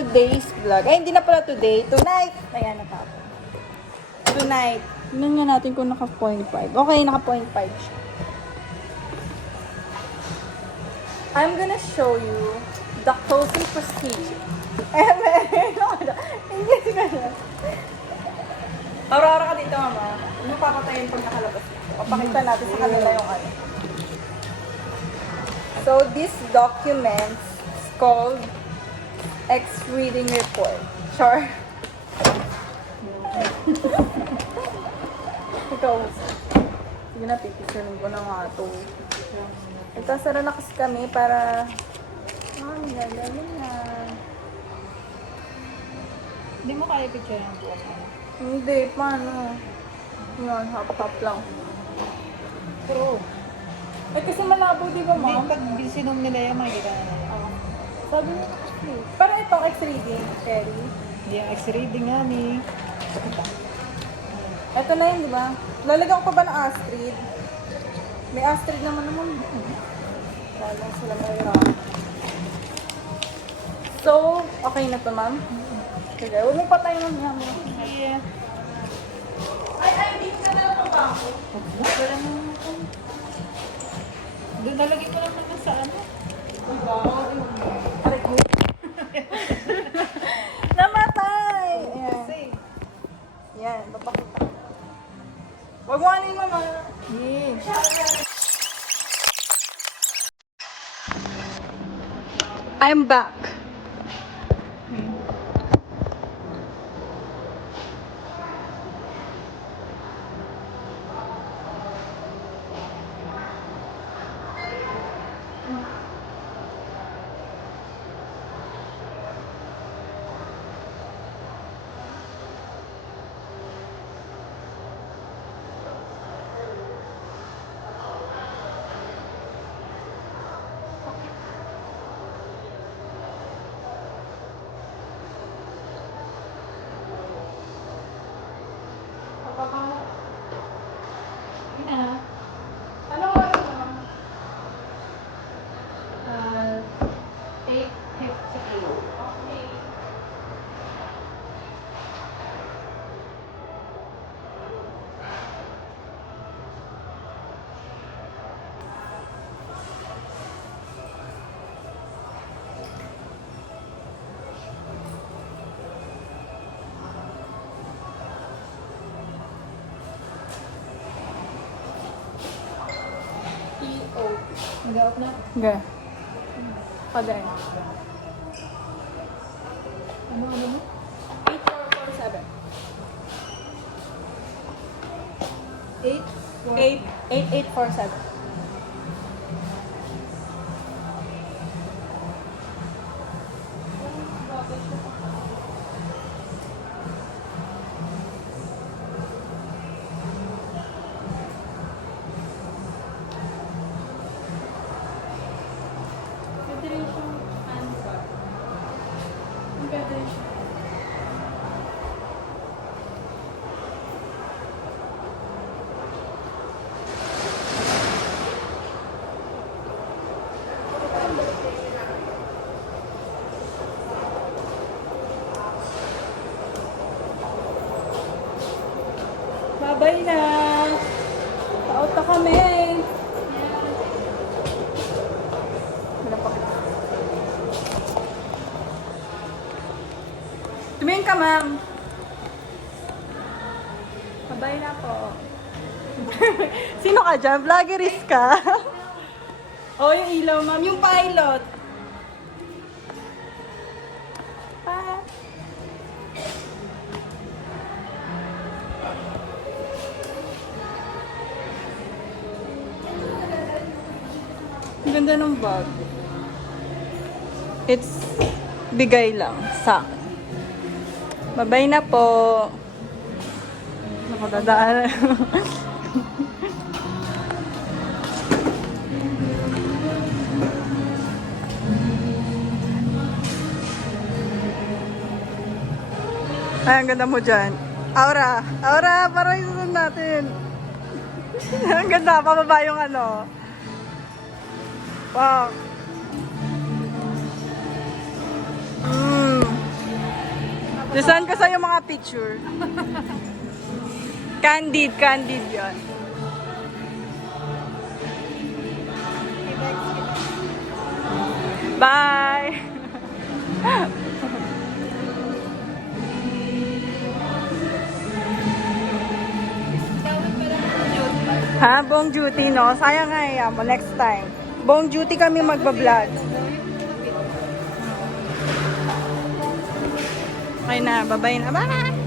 today's vlog. Ay, hindi na pala today. Tonight. Ayan, natapon. Tonight. Tignan nga natin kung naka 0.5. Okay, naka 0.5 siya. I'm gonna show you the closing procedure. Hindi ka na. Aurora ka dito, mama. Ano papatayin pag nakalabas na? Papakita natin sa kanila yung ano. So, this document is called X-Reading Report. Sure. Ikaw. Sige na, pipicturein ko na nga ito. Nagkasara na kasi kami para... gagawin na. Hindi mo kaya picture yung buong ano. Hindi, paano? Yan, hap-hap lang. Pero, Eh, kasi malabo, di ba, hindi, ma'am? pag sinom nila yan, makikita na nila. Sabi niya kasi. Pero itong X-reading, Terry. Hindi yung X-reading nga ni... Ito na yun, di ba? Lalagyan ko pa ba ng Astrid? May Astrid naman. Wala sila mayroon. So, okay na to, ma'am? Sige, huwag mo patayin ng mga mo. Yeah. Ay, hindi ka na lang ba ako? Wala naman ako. Doon nalagay ko lang naman sa ano. Aray ko. Namatay! Ayan. Kasi, Yan, papakita. Huwag mo ano yung mama. yeah. I'm back. Ano oras na? 8:58. Okay. P.O. Nag-out na? Okay. Pagain. Ano mo? 8447. 8? 8847. Federation and what? Federation. Babay na! Taot na kami! Wala pa. Tumingin ka, ma'am. Babay na po. Sino ka dyan? Vloggerist ka? Oh, yung ilaw, ma'am. Yung pilot. Pa. Ang ganda ng bag. It's bigay lang sa akin. Babay na po. Nakadadaan. Ay, ang ganda mo dyan. Aura! Aura! Parang isunod natin. Ang ganda. Pababa yung ano. Wow. Design ko sa'yo mga picture. Candid, candid yan. Bye! Tawag pala ng yun. Ha? Buong duty, no? Sayang nga mo next time. Buong duty kami magbablog. Okay na, bye-bye na. Bye!